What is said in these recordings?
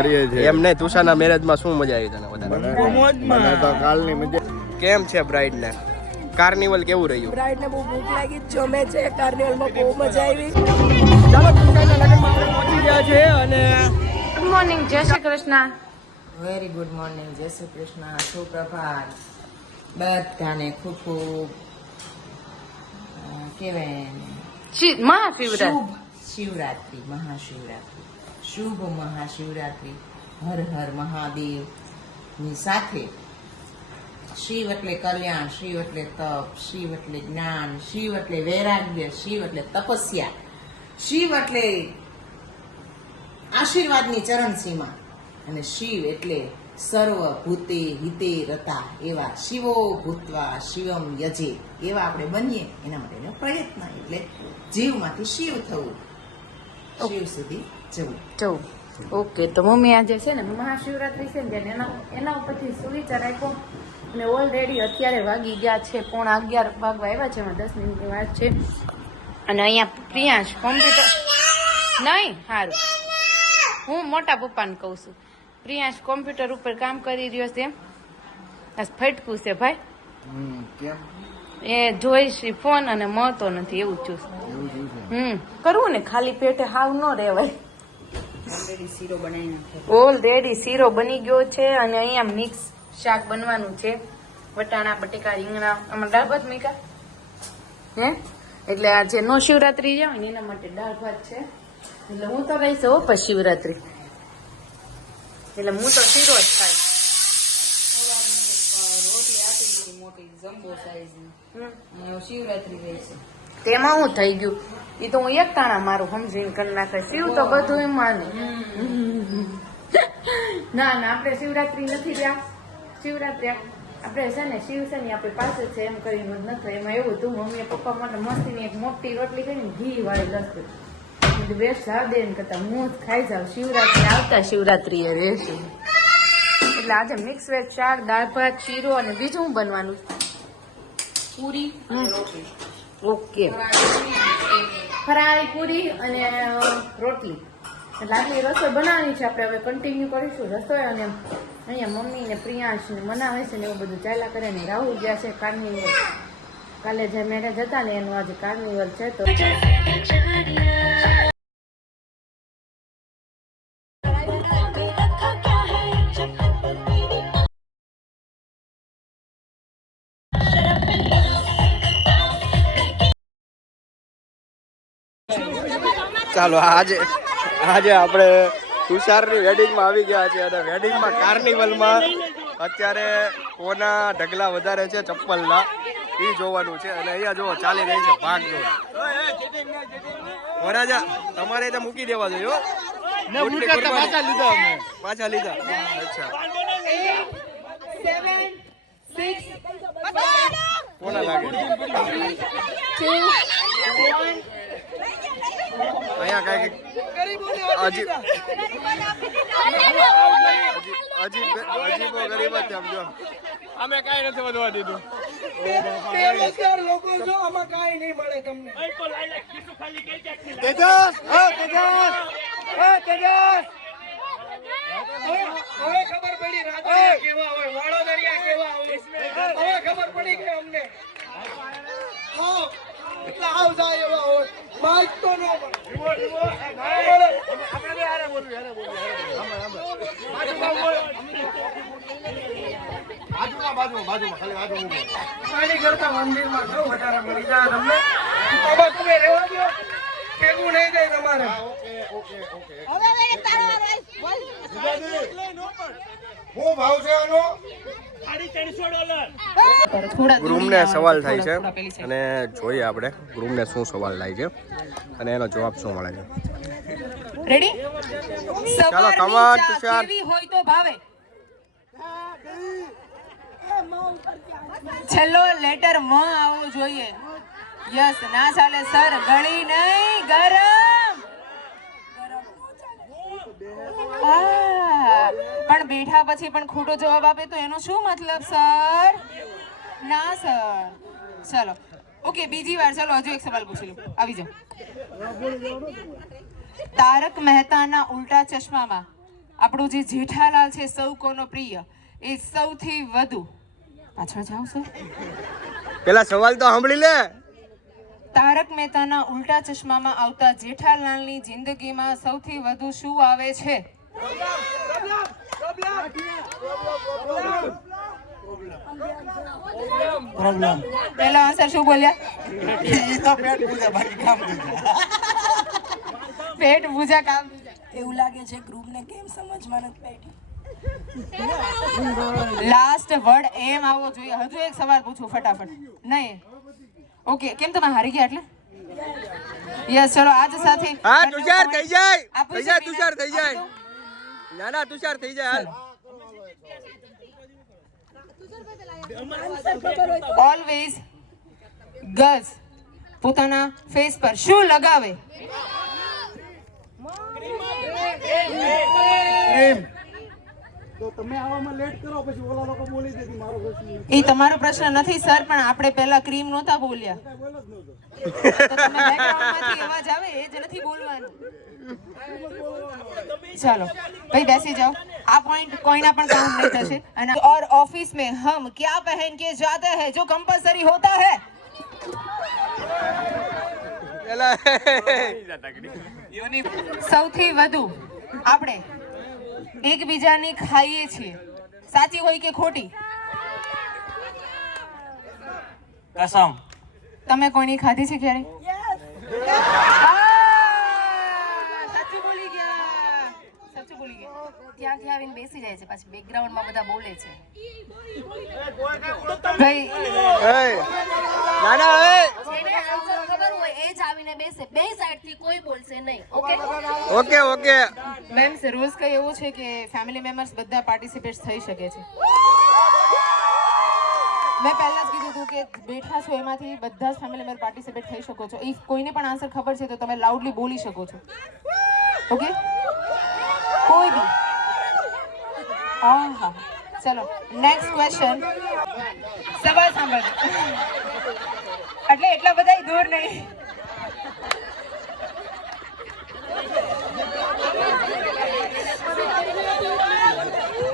કરીએ છીએ. એમ નહીં તુષારના મેરેજમાં શું મજા આવી તને વધારે મને તો કાલની મજા કેમ છે બ્રાઇડ ને? કાર્નિવલ કેવું રહ્યું? બ્રાઇડને બહુ ભૂખ લાગી જમે છે. કાર્નિવલમાં બહુ મજા આવી. ચાલો તુષારના લગ્નમાં આપણે પહોંચી ગયા છે અને ગુડ મોર્નિંગ જય Shri Krishna. Very good morning જય શ્રી કૃષ્ણ. સુપ્રભાત. બધાને ખૂબ ખૂબ કહેવાય મહાશિવરાત્રી. શિવરાત્રી મહાશિવરાત્રી. શુભ મહાશિવરાત્રી. હર હર મહાદેવ. ની સાથે શિવ એટલે કલ્યાણ શિવ એટલે તપ શિવ એટલે જ્ઞાન શિવ એટલે વૈરાગ્ય શિવ એટલે તપસ્યા. શિવ એટલે આશીર્વાદની ચરણસીમા. અને શિવ એટલે સર્વ ભૂતે હિતે રતા એવા શિવો ભૂતવા શિવમ યજે. એવા આપણે બનીએ એના માટેનો પ્રયત્ન. એટલે જીવમાંથી શિવ થવું. શિવ સુધી જવું. જવું. ઓકે તો મમ્મી આજે છે ને મહાશિવરાત્રી છે ને એના એના ઉપરથી સુવિચાર આપ્યો અને ઓલરેડી અત્યારે વાગી ગયા છે પોણા અગિયાર વાગવા આવ્યા છે એમાં દસ મિનિટની વાત છે. અને અહીંયા પ્રિયાંશ કોમ્પ્યુટર નહીં સારું હું મોટા પપ્પાને કહું છું. પ્રિયાંશ કોમ્પ્યુટર ઉપર કામ કરી રહ્યો છે. ફટકું છે ભાઈ. એ જોઈશ ફોન અને મળતો નથી એવું ચૂસ હમ કરવું ને ખાલી પેટે હાવ ન રહેવાય. ઓલરેડી શીરો બની ગયો છે અને અહીંયા મિક્સ શાક બનવાનું છે. વટાણા બટેકા રીંગણા આમાં દાળ ભાત મીકા હે? એટલે આજે નો શિવરાત્રી જાવ ને એના માટે દાળ ભાત છે. એટલે હું તો રહીશ હો પછી શિવરાત્રી. એટલે હું તો શીરો જ ખાઈશ. રોટલી આપી મોટી જમ્બો સાઈઝની શિવરાત્રી રહી છે. તેમાં હું થઈ ગયું. એ તો હું એક તાણા મારું સમજીને કરી નાખે. શિવ તો બધું એમ માને. ના ના આપણે શિવરાત્રી નથી રહ્યા. શિવરાત્રી આપણે છે ને શિવ છે ને આપણી પાસે છે એમ કરીને નથી એમાં એવું હતું મમ્મીએ પપ્પા માટે મસ્તીની એક મોટી રોટલી કરીને ઘી વાળી લસતું કીધું બેસ દે ને કરતા. હું જ ખાઈ જાઉં. શિવરાત્રી આવતા શિવરાત્રી એ રહેશું. એટલે આજે મિક્સ વેજ શાક દાળ ભાત શીરો અને બીજું બનવાનું? પૂરી. અને રોટલી ઓકે. ફરાળી પૂરી અને રોટલી. એટલે આટલી રસોઈ બનાવવાની છે આપણે હવે કન્ટિન્યુ કરીશું રસોઈ અને અહીંયા મમ્મી ને પ્રિયાંશ ને મનાવે છે ને એવું બધું ચાલ્યા કરે ને રાહુલ ગયા છે કાર્નિવલ કાલે જે મેરેજ હતા ને એનું આજે કાર્નિવલ છે તો ચાલો આજે આજે આપણે તુષારની વેડિંગમાં આવી ગયા છે અને વેડિંગમાં કાર્નિવલમાં અત્યારે કોના ઢગલા વધારે છે ચપ્પલના એ જોવાનું છે અને અહીંયા જો ચાલી રહી છે ભાગ જો વરાજા તમારે ત્યાં મૂકી દેવા જોઈએ હો. ઊંટની પાછા લીધા અચ્છા. કોના લાગે? અહીંયા કઈ હજી હજી હજી બહુ ગરીબ જ સમજો અમે કઈ નથી વધવા દીધું. તેજસ! હા તેજસ! હા તેજસ! હવે ખબર પડી રાજા કેવા હોય વડોદરિયા કેવા હોય? હવે ખબર પડી કે અમને? હા, એટલે આવ જાય એવા હોય. માઇક તો ન પાણી કરતા મંદિરમાં જો વધારે મળી જાય તમને. બાબા તમે રહેવા દો. ભેગું નહીં જાય તમારે. હું ભાવ છે આનો? ગ્રુમને સવાલ થાય છે અને જોઈએ આપણે ગ્રુમને શું સવાલ થાય છે અને એનો જવાબ શું મળે છે. રેડી ચાલો કમાન તુષાર. હોય તો ભાવે. છેલ્લો લેટર મ આવવો જોઈએ. યસ ના ચાલે સર. ગળી નહીં ગરમ. આ, પણ બેઠા પછી પણ ખોટો જવાબ આપે તો એનો શું મતલબ સર? ના સર. ચલો. ઓકે બીજી વાર. ચલો હજુ એક સવાલ પૂછી લઉં. આવી જાઓ. તારક મહેતાના ઉલ્ટા ચશ્મામાં આપણું જે જેઠાલાલ છે સૌ કોનો પ્રિય એ સૌથી વધુ. પાછળ જાઓ સર. પેલા સવાલ તો સાંભળી લે. તારક મહેતાના ઉલ્ટા ચશ્મામાં આવતા જેઠાલાલની જિંદગીમાં સૌથી વધુ શું આવે છે? પહેલો આન્સર શું બોલ્યા પેટ પૂજા કામ એવું લાગે છે ગ્રુપને કેમ સમજમાં નથી બેઠી લાસ્ટ વર્ડ એમ આવવો જોઈએ. હજુ એક સવાલ પૂછું ફટાફટ. નહીં. ઓકે કેમ તમે હારી ગયા એટલે? યસ ચલો આજ સાથે હા તુષાર થઈ જાય. આપું થઈ છું જાય તુષાર થઈ વિનર? જાય ના ના તુષાર થઈ જાય હાલ. ઓલવેઝ ગર્લ્સ પોતાના ફેસ પર શું લગાવે? એ તમારો પ્રશ્ન નથી સર પણ આપણે પહેલા ક્રીમ નહોતા બોલ્યા. ચાલો ભાઈ બેસી જાઓ. આ પોઈન્ટ કોઈના પણ કામ નહીં થશે. અને ઓર ઓફિસ મે હમ ક્યા પહેન કે જાતે હૈ જો કમ્પલસરી હોતા હૈ. સૌથી વધુ આપણે એકબીજાની ખાઈએ છીએ. સાચી હોય કે ખોટી? કસમ. તમે કોઈની ખાધી છે ક્યારે? સાચું બોલી ગયા. સાચું બોલી ગયા. ત્યાંથી આવીને બેસી જાય છે પછી બેકગ્રાઉન્ડમાં બધા બોલે છે. ભાઈ ના એ જેને આન્સર ખબર હોય આવીને બેસે. બે સાઈડથી કોઈ બોલશે નહીં. Okay? Okay? Okay ma'am rules કઈ એવું છે કે ફેમિલી મેમ્બર્સ બધા પાર્ટિસિપેટ થઈ શકે છે. મેં પહેલા જ કીધું હતું કે બેઠા છો એમાંથી બધા જ ફેમિલી મેમ્બર પાર્ટિસિપેટ થઈ શકો છો. ઇફ કોઈને પણ આન્સર ખબર છે તો તમે લાઉડલી બોલી શકો છો. ઓકે? કોઈ બી. હા હા ચલો નેક્સ્ટ ક્વેશ્ચન સવાલ સાંભળ એટલે એટલા બધા દૂર નહીં.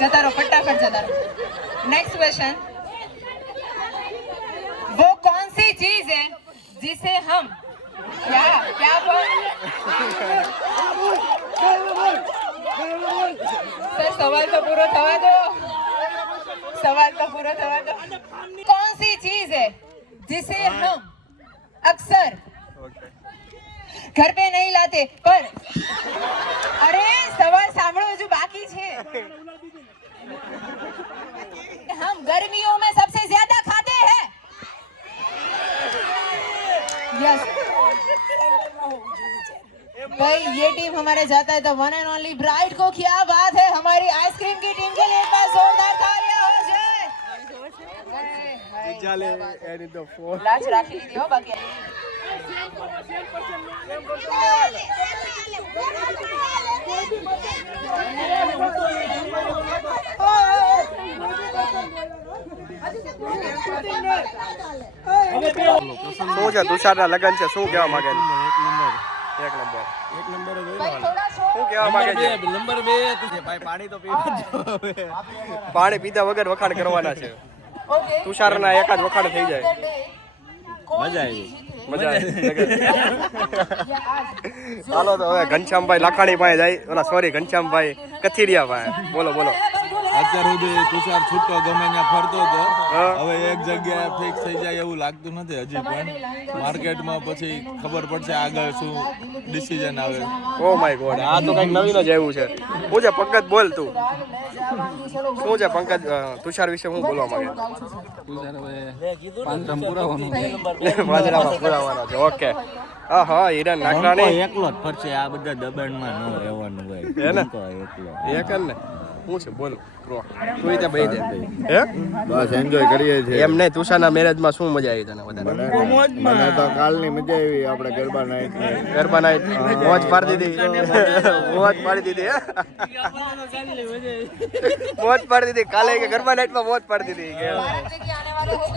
जता रहो, फटाफट जता रहो। नेक्स्ट क्वेश्चन वो कौन सी चीज़ है जिसे हम क्या क्या सर, सवाल तो पूरा थवा दो। सवाल तो पूरा थवा दो। कौन सी चीज़ है जिसे हम अक्सर घर पे नहीं लाते पर અરે સવાલ સાંભળો હજુ બાકી છે हम गर्मियों में सबसे ज्यादा खाते हैं यस भाई ये टीम हमारे जाता है तो वन एंड ओनली ब्राइट को क्या बात है हमारी आइसक्रीम की टीम के लिए एक बार जोरदार तालियां हो जाए ચાલે એની તો ફોન લાજ રાખી લીધી હો બાકી તુષારના લગન છે. શું કહેવા માંગે નંબર એક નંબર. ભાઈ થોડા શું કહેવા નંબર પાણી પીધા વગર વખાણ કરવાના છે. તુષારના એક એકાદ વખાણ થઈ જાય. મજા આવી. મજા આવે. ચાલો તો હવે ઘનશ્યામભાઈ લાખાણી પાસે જાય. ઓલા સોરી ઘનશ્યામભાઈ કથિરિયા પાસે બોલો બોલો. અત્યાર સુધી તુષાર છૂટતો ગમે ત્યાં ફરતો હતો હવે એક જગ્યાએ ફિક્સ થઈ જાય એવું લાગતું નથી હજી પણ માર્કેટમાં પછી ખબર પડશે આગળ શું ડિસિઝન આવે. ઓ માય ગોડ આ તો કંઈક નવીન જ આવ્યું છે. હું છે પંકજ બોલ તું. શું છે પંકજ તુષાર વિશે હું બોલવા માંગે? તુષાર હવે પાંચમ પુરાવાનું બાજરામાં પુરાવાનો છે ઓકે. હા હા હિરણ નાકરાણી એકલો જ ફરશે આ બધા દબાણમાં ન રહેવાનું હોય. હે ને? એકલો. ને? શું છે? બોલો. પ્રો ભાઈ ત્યાં બેહી દે હે? બસ એન્જોય કરીએ છીએ. એમ નહીં તુષારના મેરેજમાં શું મજા આવી તને વધારે? મને તો કાલની મજા આવી આપણે ગરબા નાઈટ ગરબા નાઈટ મોજ પાડી દીધી. મોજ પાડી દીધી મોજ પાડી દીધી. કાલે કે ગરબા નાઈટમાં મોજ પાડી દીધી.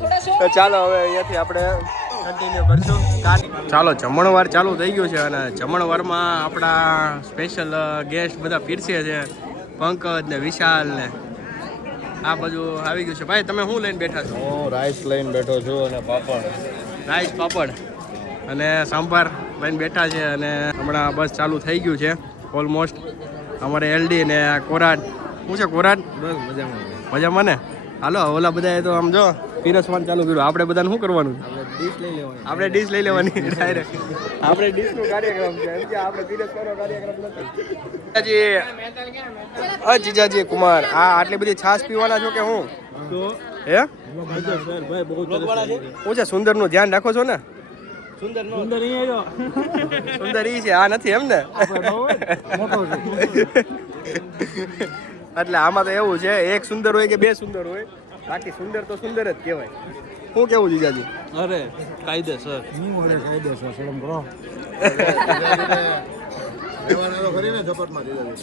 તો શો ચાલો હવે અહીંયાથી આપણે ચાલો જમણવાર ચાલુ થઈ ગયું છે અને જમણવારમાં આપણા સ્પેશિયલ ગેસ્ટ બધા પીરસે છે. પંકજ ને વિશાલ ને આ બધું આવી ગયું છે. ભાઈ તમે શું લઈને બેઠા છો? હું રાઈસ લઈને બેઠો છું અને પાપડ. રાઈસ પાપડ. અને સાંભાર લઈને બેઠા છે અને હમણાં બસ ચાલુ થઈ ગયું છે ઓલમોસ્ટ અમારે એલડી ને કોરાડ. શું છે કોરાડ? બસ મજામાં. મજામાં ને? હાલો ઓલા બધા તો આમ જો પીરસવાનું ચાલુ કર્યું. આપણે બધાને શું કરવાનું? ડીશ લઈ લેવાની. આપણે ડીશ લઈ લેવાની ડાયરેક્ટ આપણે ડીશનો કાર્યક્રમ છે. એમ કે આપણે પીરસવાનો કાર્યક્રમ નથી. જીજાજી. અ જીજાજી કુમાર આ આટલી બધી છાશ પીવાના છો કે હું? હે? હું છે? સુંદરનું ધ્યાન રાખો છો ને? સુંદર ઈ છે આ નથી એમ ને? એટલે આમાં તો એવું છે એક સુંદર હોય કે બે સુંદર હોય? બાકી સુંદર તો સુંદર જ કહેવાય. શું કેવું જીજાજી? અરે કાયદેસર.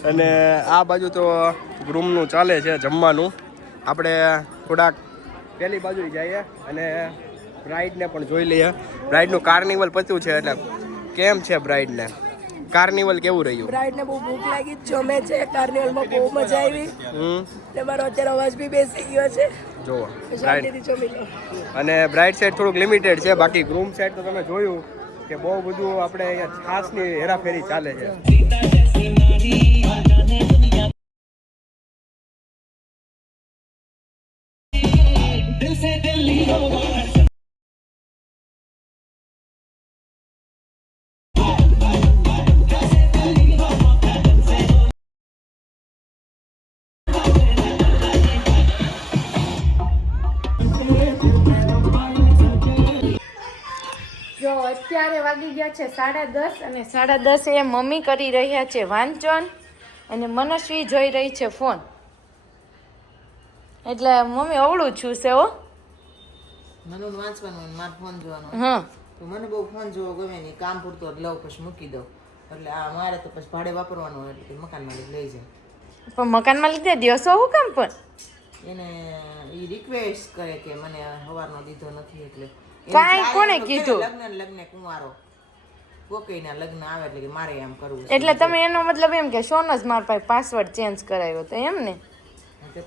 અને આ બાજુ તો રૂમનું ચાલે છે જમવાનું. આપણે થોડાક પેલી બાજુ જઈએ અને બ્રાઇડને પણ જોઈ લઈએ. બ્રાઇડનું કાર્નિવલ પત્યું છે એટલે કેમ છે બ્રાઇડને કાર્નિવલ કેવું રહ્યું? બ્રાઇડને બહુ ભૂખ લાગી જમે છે કાર્નિવલમાં બહુ મજા આવી. હમ. ને અત્યારે અવાજ બી બેસી ગયો છે. જુઓ અને બ્રાઇટ સાઈડ થોડુંક લિમિટેડ છે બાકી ગ્રૂમ સાઈડ તો તમે જોયું કે બહુ બધું આપણે અહીંયા છાસની હેરાફેરી ચાલે છે જો અત્યારે વાગી ગયા છે સાડા દસ અને સાડા દસ એ મમ્મી કરી રહ્યા છે વાંચન અને મનસ્વી જોઈ રહી છે ફોન. એટલે મમ્મી અવળું છું છે હો. મને વાંચવાનું મારે ફોન જોવાનો હા. તો મને બહુ ફોન જોવો ગમે નહીં કામ પૂરતો લઉં પછી મૂકી દઉં. એટલે આ મારે તો પછી ભાડે વાપરવાનું એટલે મકાન માલિક લઈ જાય. પણ મકાનમાં લીધે દિવસો હું કામ પણ એને એ રિક્વેસ્ટ કરે કે મને સવારનો દીધો નથી એટલે કાંઈ કોને કોણે કીધું? લગ્ન લગ્ન કુંવારો. કોકઈના લગ્ન આવે એટલે કે મારે એમ કરવું એટલે તમે એનો મતલબ એમ કે સોનો જ મારા પાસે પાસવર્ડ ચેન્જ કરાવ્યો તો એમ ને?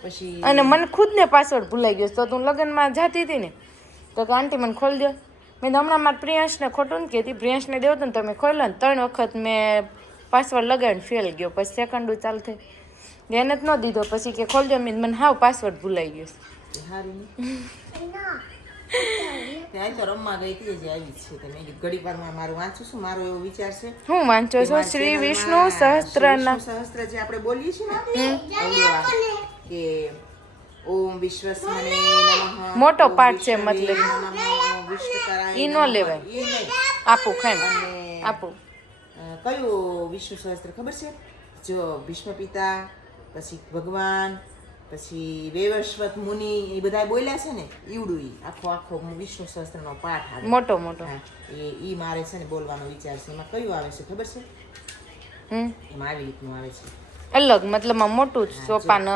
પછી અને મને ખુદને પાસવર્ડ ભૂલાઈ ગયો તો તું લગ્નમાં જતી હતી ને? તો કે આંટી મને ખોલી દો મેં તો હમણાં મારા પ્રિયાંશને ખોટું ને કહેતી. પ્રિયાંશને દેવો તો ને તમે ખોલ્યો ને ત્રણ વખત મેં પાસવર્ડ લગાવીને ફેલ ગયો. પછી સેકન્ડ ચાલ થઈ એને જ ન દીધો. પછી કે ખોલજો મેં મને હાવ પાસવર્ડ ભૂલાઈ ગયો તે હારી નહીં. તે રમવા ગઈ હતી જે આવી છે. તો મેં કીધું ઘડીક વારમાં મારું વાંચું છું મારો એવો વિચાર છે. હું વાંચો છું શ્રી વિષ્ણુ માં સહસ્ત્રના. સહસ્ત્ર જે આપણે બોલીએ છીએ ને કે ઓમ વિશ્વસ્મને નમઃ મોટો પાઠ છે મતલબ. ઈ નો લેવાય. આપું ખાઈ અને આપું. કયું વિષ્ણુ સહસ્ત્ર ખબર છે? જો ભીષ્મ પિતા પછી ભગવાન પછી વેવસ્વત મુનિ એ બધા બોલ્યા છે ને ઈવડું આખો આખો વિષ્ણુ સહસ્ત્રનો પાઠ આવે મોટો મોટો. એ ઈ મારે છે ને બોલવાનો વિચાર છે. એમાં કયું આવે છે ખબર છે? હમ? એમાં આવી રીતનું આવે છે. અલગ મતલબમાં મોટું જ સોપાન.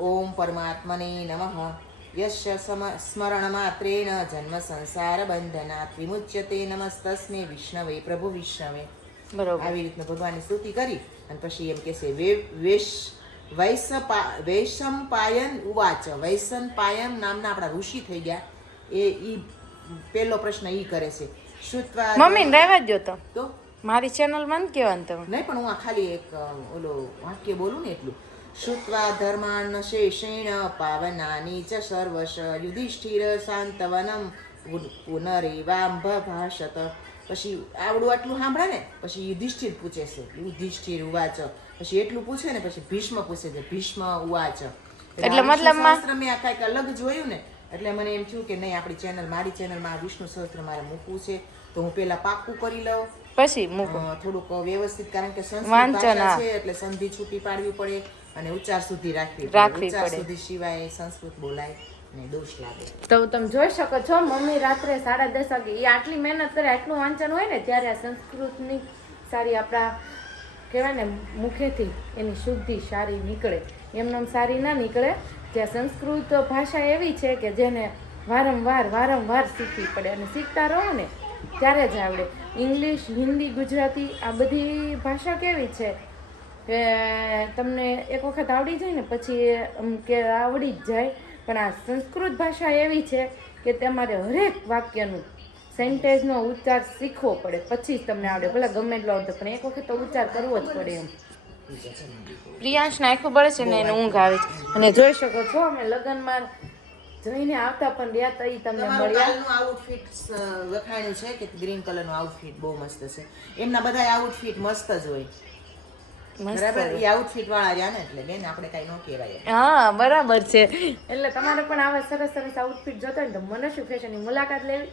ઓમ પરમાત્મને નમઃ. યશ સમ- સ્મરણ માત્રેણ જન્મ સંસાર બંધનાत् વિમુચ્યતે નમસ્તસ્મે વિષ્ણવે પ્રભુ વિષ્ણવે. બરોબર. આવી રીતનું ભગવાનની સ્તુતિ કરી અને પછી એમ કે છે વેશ વૈશપા વૈશંપાયન ઉવાચ. વૈશંપાયન નામના આપણા ઋષિ થઈ ગયા. એ ઈ પેલો પ્રશ્ન ઈ કરે છે. શ્રુત્વા મમ્મી રહેવા દો તો. તો? મારી ચેનલમાં જ કહેવાનું તમે. નહીં પણ હું આ ખાલી એક ઓલો વાક્ય બોલું ને એટલું. શ્રુત્વા ધર્માન શેષેણ પાવનાની ચ સર્વશ યુધિષ્ઠિર શાંતવનમ પુન- પુનરેવાંભ ભાષત. પછી આવડું આટલું સાંભળે ને પછી યુધિષ્ઠિર પૂછે છે. યુધિષ્ઠિર ઉવાચ. પછી એટલું પૂછે ને પછી ભીષ્મ પૂછે છે ભીષ્મ ઉવાચ. એટલે મતલબમાં- સહસ્ત્ર મેં આ કાંઈક અલગ જોયું ને એટલે મને એમ થયું કે નહીં આપણી ચેનલ મારી ચેનલમાં આ વિષ્ણુ સહસ્ત્ર મારે મૂકવું છે તો હું પેલા પાક્કું કરી લઉં. પછી મૂકો. થોડુંક વ્યવસ્થિત કારણ કે સંસ્કૃત ભાષા છે એટલે સંધિ છૂટી પાડવી પડે અને ઉચ્ચાર સુધી રાખવી પડે. ઉચ્ચાર સુધી સિવાય સંસ્કૃત બોલાય ને દોષ લાગે. તો તમે જોઈ શકો છો મમ્મી રાત્રે સાડા દસ વાગે એ આટલી મહેનત કરે આટલું વાંચન હોય ને ત્યારે આ સંસ્કૃતની સારી આપણા કહેવાય ને મુખેથી એની શુદ્ધિ સારી નીકળે. એમનેમ સારી ના નીકળે. ત્યાં સંસ્કૃત ભાષા એવી છે કે જેને વારંવાર વારંવાર શીખવી પડે અને શીખતા રહો ને ત્યારે જ આવડે. ઇંગ્લિશ, હિન્દી, ગુજરાતી આ બધી ભાષા કેવી છે? કે તમને એક વખત આવડી જાય ને પછી કે આવડી જ જાય. પણ આ સંસ્કૃત ભાષા એવી છે કે તમારે હરેક વાક્યનું સેન્ટેન્સનો ઉચ્ચાર શીખવો પડે. પછી જ તમને આવડે. ભલે ગમે એટલો આવડતો પણ એક વખત તો ઉચ્ચાર કરવો જ પડે એમ. પ્રિયાંશને નાખવું પડે છે ને એને ઊંઘ આવે છે. અને જોઈ શકો છો અમે લગ્નમાં જઈને આવતા પણ રહ્યા તો એ તમને તમારું મળ્યા. આઉટફિટ વખાણ્યું છે કે ગ્રીન કલરનું આઉટફિટ બહુ મસ્ત છે? એમના બધા આઉટફિટ મસ્ત જ હોય. બરાબર? એ આઉટફિટ વાળા રહ્યા ને એટલે બેન આપણે કઈ ન કહેવાય હા બરાબર છે. એટલે તમારે પણ આવા સરસ સરસ આઉટફિટ જોતા હોય ને તો મનસ્વી ફેશનની મુલાકાત લેવી.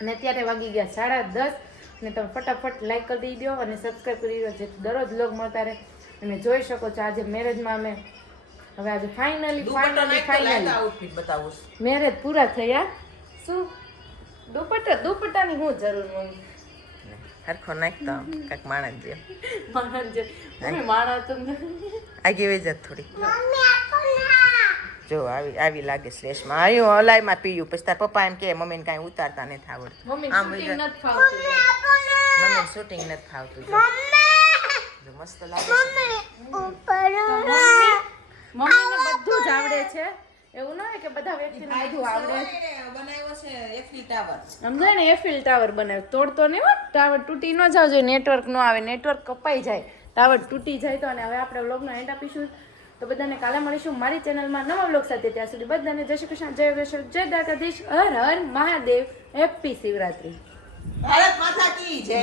અને અત્યારે વાગી ગયા સાડા દસ. અને તમે ફટાફટ લાઇક કરી દો અને સબસ્ક્રાઈબ કરી દો જેથી દરરોજ લોગ મળતા રહે. અને જોઈ શકો છો આજે મેરેજમાં અમે હવે આજે ફાઇનલી ફાઇનલી ફાઇનલી આઉટફિટ બતાવું છું. મેરેજ પૂરા થયા? શું? દુપટ્ટા દુપટ્ટાની શું જરૂર મમ્મી હરખો નાખતો કાંઈક માણસ જે માણસ જે મમ્મી માણસ તો આગે વહી જાત થોડી જો આવી આવી લાગે શ્રેષ્ઠમાં આવ્યું હલાઈમાં પીયું પછી તાર પપ્પા એમ કે મમ્મીને કાંઈ ઉતારતા નથી આવડતું. મમ્મી આમ શૂટિંગ નથી ફાવતું. શૂટિંગ નથી ફાવતું મસ્ત લાગે મમ્મીને બધું જ આવડે છે. એવું ના હોય કે બધા વ્યક્તિને બધું આવડે. છે છે બનાવ્યો છે એફી ટાવર સમજાય ને એફિલ ટાવર બનાવ્યો. તોડતો નહીં હોય ટાવર તૂટી ન જાવ જોઈએ નેટવર્ક ન આવે નેટવર્ક કપાઈ જાય ટાવર તૂટી જાય તો અને હવે આપણે વ્લોગનો એન્ડ આપીશું. તો બધાને કાલે મળીશું મારી ચેનલમાં નવા બ્લોગ સાથે. ત્યાં સુધી બધાને જય શ્રી કૃષ્ણ જય વૈષ્ણવ જય દ્વારકાધીશ. હર હર મહાદેવ. હેપી શિવરાત્રી. ભારત માતા કી જય.